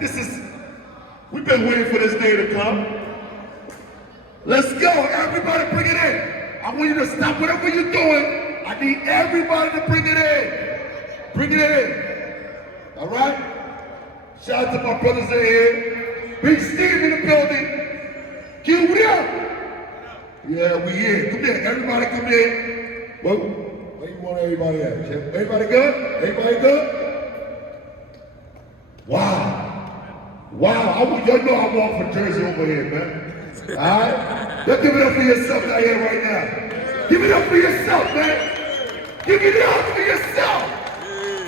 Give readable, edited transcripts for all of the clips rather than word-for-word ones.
We've been waiting for this day to come. Let's go, everybody bring it in. I want you to stop whatever you're doing. I need everybody to bring it in. Bring it in. All right? Shout out to my brothers in here. Big Steve in the building. Get we up. Yeah, we here. Come here, everybody come in. Where you want everybody at? Everybody good? Everybody good? Wow. Wow, y'all know I walk for Jersey over here, man. All right? Y'all give it up for yourself out here right now. Give it up for yourself, man. Give it up for yourself.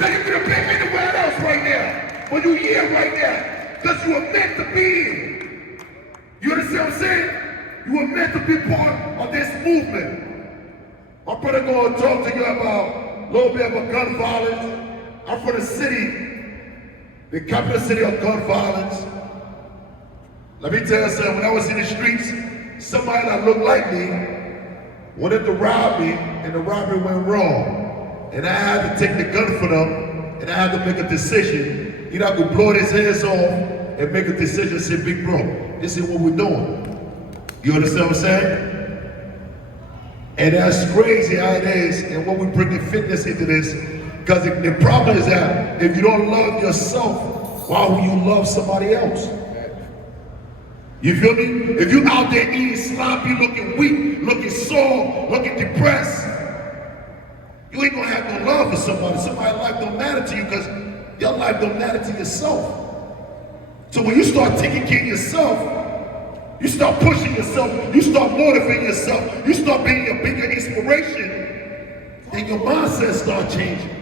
Now you could have been anywhere else right now. But you here right now. Because you were meant to be here. You understand what I'm saying? You were meant to be part of this movement. My brother gonna talk to you about a little bit about gun violence. I'm from the city. The capital city of gun violence. Let me tell you something, when I was in the streets, somebody that looked like me wanted to rob me, and the robbery went wrong. And I had to take the gun from them, and I had to make a decision. Either I could blow his heads off and make a decision, say, big bro, this is what we're doing. You understand what I'm saying? And that's crazy how it is, and what we bring fitness into this. Because the problem is that if you don't love yourself, why will you love somebody else? You feel me? If you out there eating sloppy, looking weak, looking sore, looking depressed, you ain't gonna have no love for somebody. Somebody's life don't matter to you because your life don't matter to yourself. So when you start taking care of yourself, you start pushing yourself, you start motivating yourself, you start being a bigger inspiration, then your mindset start changing.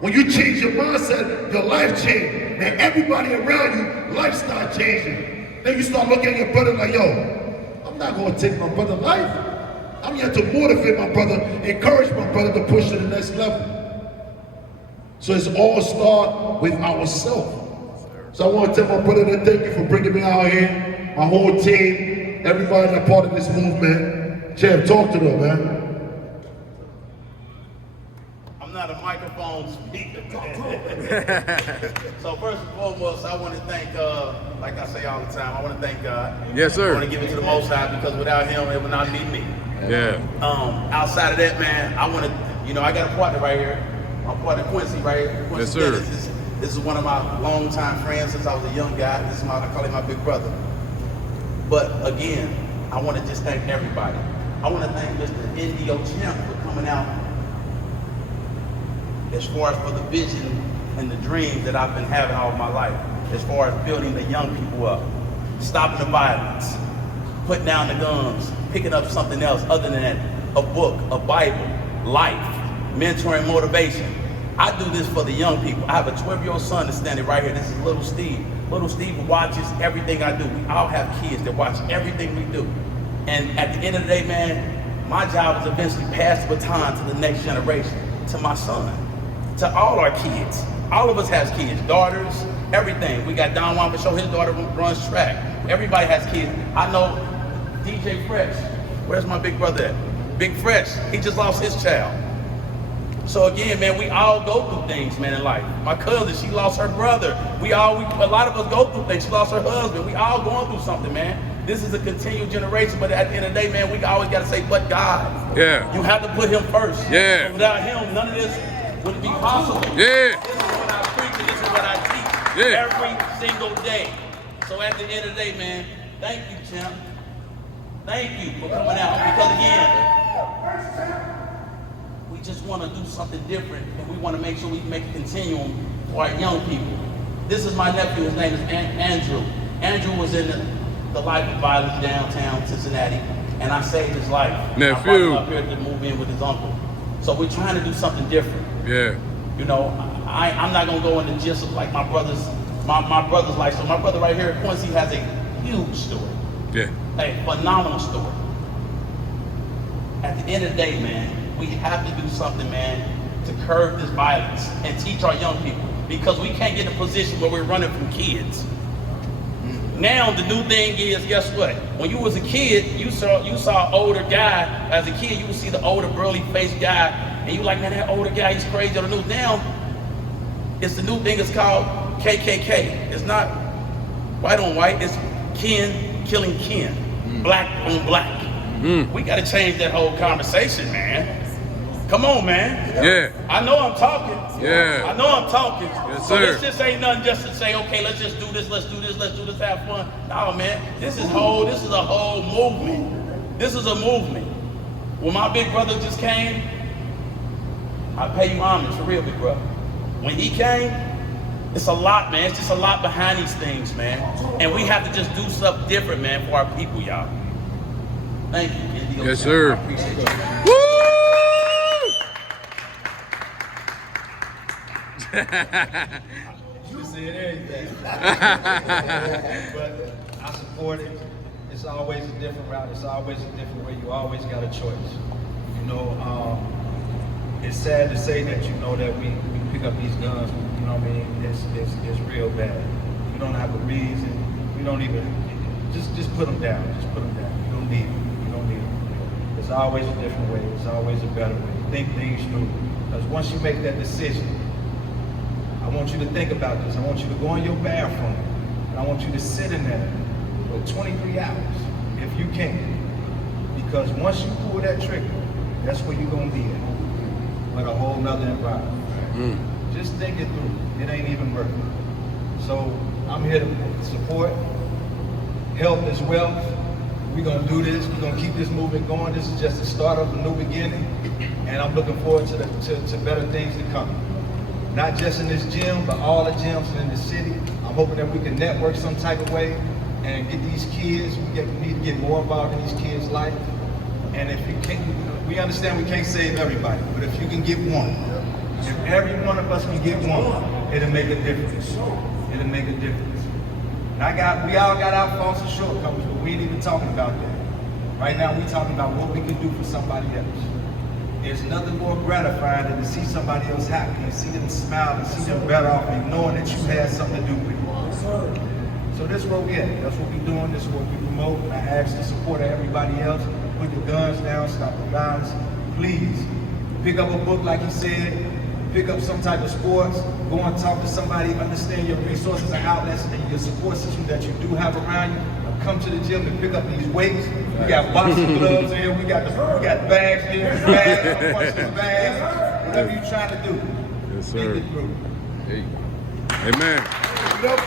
When you change your mindset, your life changes. And everybody around you, life start changing. Then you start looking at your brother like, yo, I'm not gonna take my brother's life. I'm here to motivate my brother, encourage my brother to push to the next level. So it's all start with ourselves. So I want to tell my brother to thank you for bringing me out here, my whole team, everybody that's part of this movement. Champ, talk to them, man. Not a microphone speaker. So first and foremost, I want to thank, like I say all the time, I want to thank God. Yes, sir. I want to give it to the Most High because without Him, it would not be me. Yeah. Outside of that, man, I want to, I got a partner right here. My partner Quincy right here. Quincy, yes, sir. This is one of my longtime friends since I was a young guy. I call him my big brother. But again, I want to just thank everybody. I want to thank Mr. NDO Champ for coming out as far as for the vision and the dreams that I've been having all my life, as far as building the young people up, stopping the violence, putting down the guns, picking up something else other than that, a book, a Bible, life, mentoring, motivation. I do this for the young people. I have a 12-year-old son that's standing right here. This is little Steve. Little Steve watches everything I do. We all have kids that watch everything we do. And at the end of the day, man, my job is eventually pass the baton to the next generation, to my son, to all our kids. All of us has kids, daughters, everything. We got Don Juan for sure, his daughter runs track. Everybody has kids. I know DJ Fresh. Where's my big brother at? Big Fresh, he just lost his child. So again, man, we all go through things, man, in life. My cousin, she lost her brother. A lot of us go through things. She lost her husband. We all going through something, man. This is a continued generation, but at the end of the day, man, we always got to say, but God. Yeah. You have to put Him first. Yeah. So without Him, none of this would be possible. Yeah. This is what I preach and this is what I teach every single day. So at the end of the day, man, thank you, Champ. Thank you for coming out. Because again, we just want to do something different, and we want to make sure we make a continuum for our young people. This is my nephew. His name is Andrew. Andrew was in the life of violence downtown Cincinnati, and I saved his life. Nephew. I brought him up here to move in with his uncle. So we're trying to do something different. Yeah. I'm not gonna go into just like my brother's life. So my brother right here, Quincy, has a huge story. Yeah. A phenomenal story. At the end of the day, man, we have to do something, man, to curb this violence and teach our young people, because we can't get in a position where we're running from kids. Now the new thing is, guess what? When you was a kid, you saw an older guy. As a kid, you would see the older burly faced guy, and you like, man, that older guy, he's crazy on the news. Now, it's the new thing. It's called KKK. It's not white on white. It's kin killing kin, black on black. We got to change that whole conversation, man. Come on, man. Yeah. I know I'm talking. Yeah. I know I'm talking. Yes, so sir. this just ain't nothing just to say, okay, let's just do this, let's do this, have fun. No, man. This is a whole movement. This is a movement. When my big brother just came, I pay you homage, for real, big brother. When he came, it's a lot, man. It's just a lot behind these things, man. And we have to just do something different, man, for our people, y'all. Thank you, NDO Yes, Champ. sir. I appreciate you. Woo! You said everything. But I support it. It's always a different route. It's always a different way. You always got a choice. You know, it's sad to say that, you know, that we pick up these guns, you know what I mean? It's real bad. You don't have a reason. We don't even, just put them down. Just put them down. You don't need them. You don't need them. There's always a different way. There's always a better way. Think things through. Because once you make that decision, I want you to think about this. I want you to go in your bathroom, and I want you to sit in there for 23 hours, if you can. Because once you pull that trigger, that's where you're gonna be at, like a whole nother environment. Just think it through. It ain't even worth it. So I'm here to support. Health is wealth. We're gonna do this. We're gonna keep this movement going. This is just the start of a new beginning, and I'm looking forward to better things to come. Not just in this gym, but all the gyms in the city. I'm hoping that we can network some type of way and get these kids, we need to get more involved in these kids' life. And if you can't, we understand we can't save everybody, but if you can get one, if every one of us can get one, it'll make a difference. It'll make a difference. And we all got our faults and shortcomings, but we ain't even talking about that. Right now, we talking about what we can do for somebody else. There's nothing more gratifying than to see somebody else happy and see them smile and see them better off and knowing that you had something to do with it. So this is where we at. That's what we're doing. This is what we promote. And I ask the support of everybody else. Put the guns down, stop the violence. Please, pick up a book like he said. Pick up some type of sports. Go and talk to somebody. Understand your resources and outlets and your support system that you do have around you. Come to the gym and pick up these weights. We got boxing gloves here. We got bags here. Bags. Whatever you're trying to do. Yes, sir. Think it through. Hey. Amen. Love you,